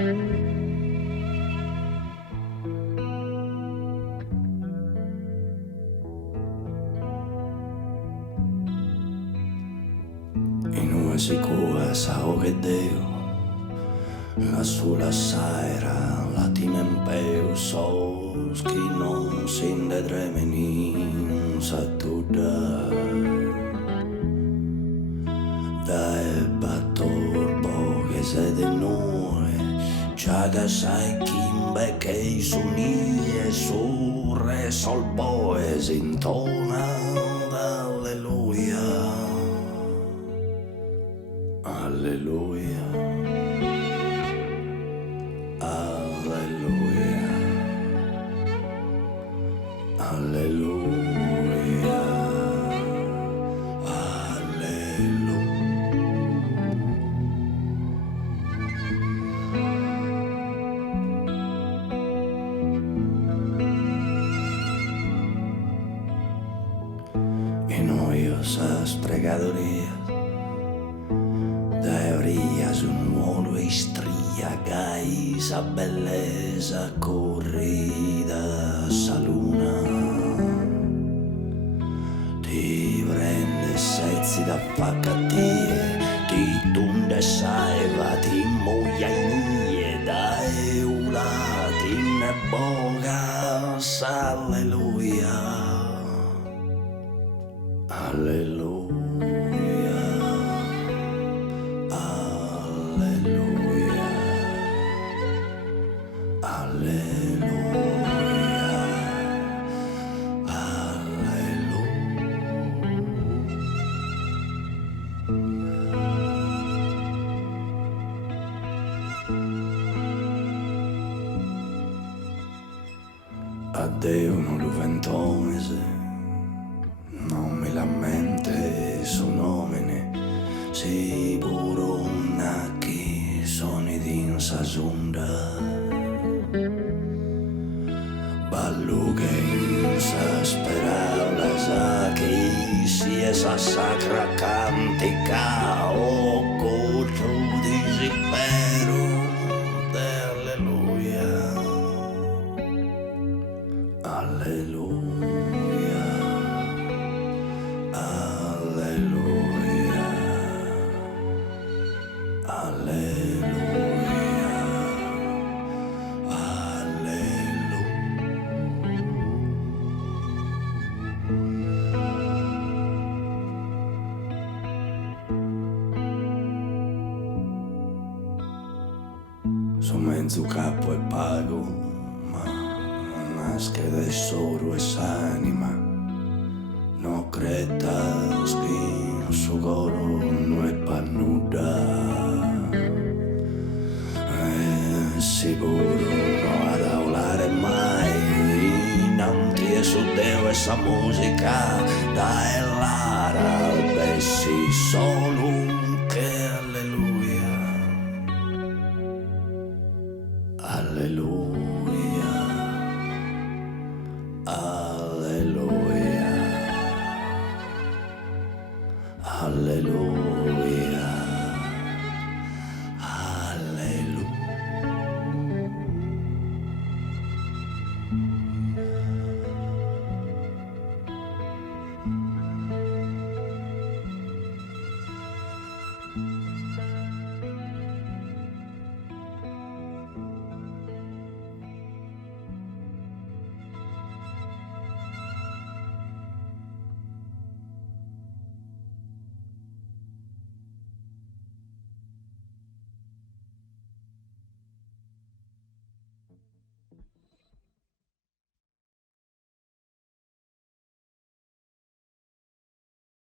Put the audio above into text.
E noi sicura sao che Dio la sola sera la timempeu sos che non sin de tremenin sa tutta da e battorbo che se de noi già che sai kimbe che i sunie su re sol poe s'intona alleluia. Alleluia, alleluia, alleluia, alleluia. E noi osas pregadorias da Eurias un uomo istria gais a bellezza corrida sa luna ti prende sezzi da faccatie ti tunde saiva ti muglianie da eulati ne bogas alleluia alleluia. A Dio non lo ventonese, non mi lamente su nomine, si puro nacchi sono in sasunda. Ballo che in sa sperala sa che si esa sacra cantica o corto desiderio alleluia alleluia alleluia alleluia. So mezzo capo e pago, ma nasce del solo e s'anima, no creta skin su coro no è pannuda, sicuro no ad aulare mai, non ti è su Deo essa musica, da e lara, bessi solo che alleluia. Alleluia, alleluia, alleluia.